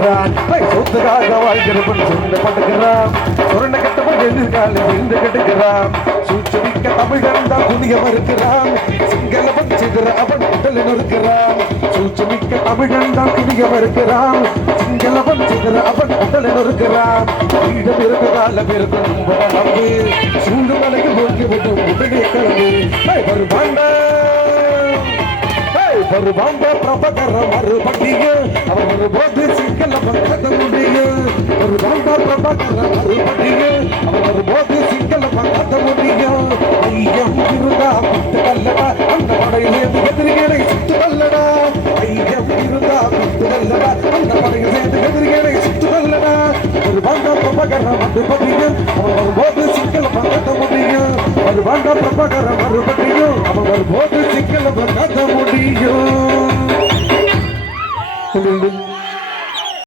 படுக்கிறான் சொத்துக்காக வாழ்கிறவன் சுருண்டு படுக்கிறான் சுருண்ட கட்டவன் எதிர்காலம் விழுந்து கெடுக்கிறான் சூச்சமிக்க தமிழன் தான் புதிய மறுக்கிறான் சிங்களவன் சிதற அவன் உடல் நொறுக்கிறான் சூச்சமிக்க தமிழன் தான் புதிய மறுக்கிறான் சிங்களவன் சிதற அவன் உடல் நொறுக்கிறான் வீடம் இருக்க காலம் இருக்கும் நம்பு சூண்டு மலைக்கு நோக்கி விடும் உடனே கிளம்பு வருவாங்க பிரபகர மறுபடியும் அவர் வரும்போது சிக்கல பக்கத முடியும் வருவாங்க பிரபகர மறுபடியும் அவர் வரும்போது சிக்கல பக்கத முடியும் ஐயம் இருந்தா விட்டு கல்லடா அந்த படையிலேந்து எதிரிகளை சுட்டு கல்லடா ஐயம் இருந்தா விட்டு கல்லடா அந்த படையிலேந்து எதிரிகளை சுட்டு கல்லடா வருவாங்க பிரபகர மறுபடியும் அவர் வரும்போது சிக்கல பக்கத முடியும் வருவாங்க பிரபகர மறுபடியும் அவர் வரும்போது சிக்கல பக்கத முடியும்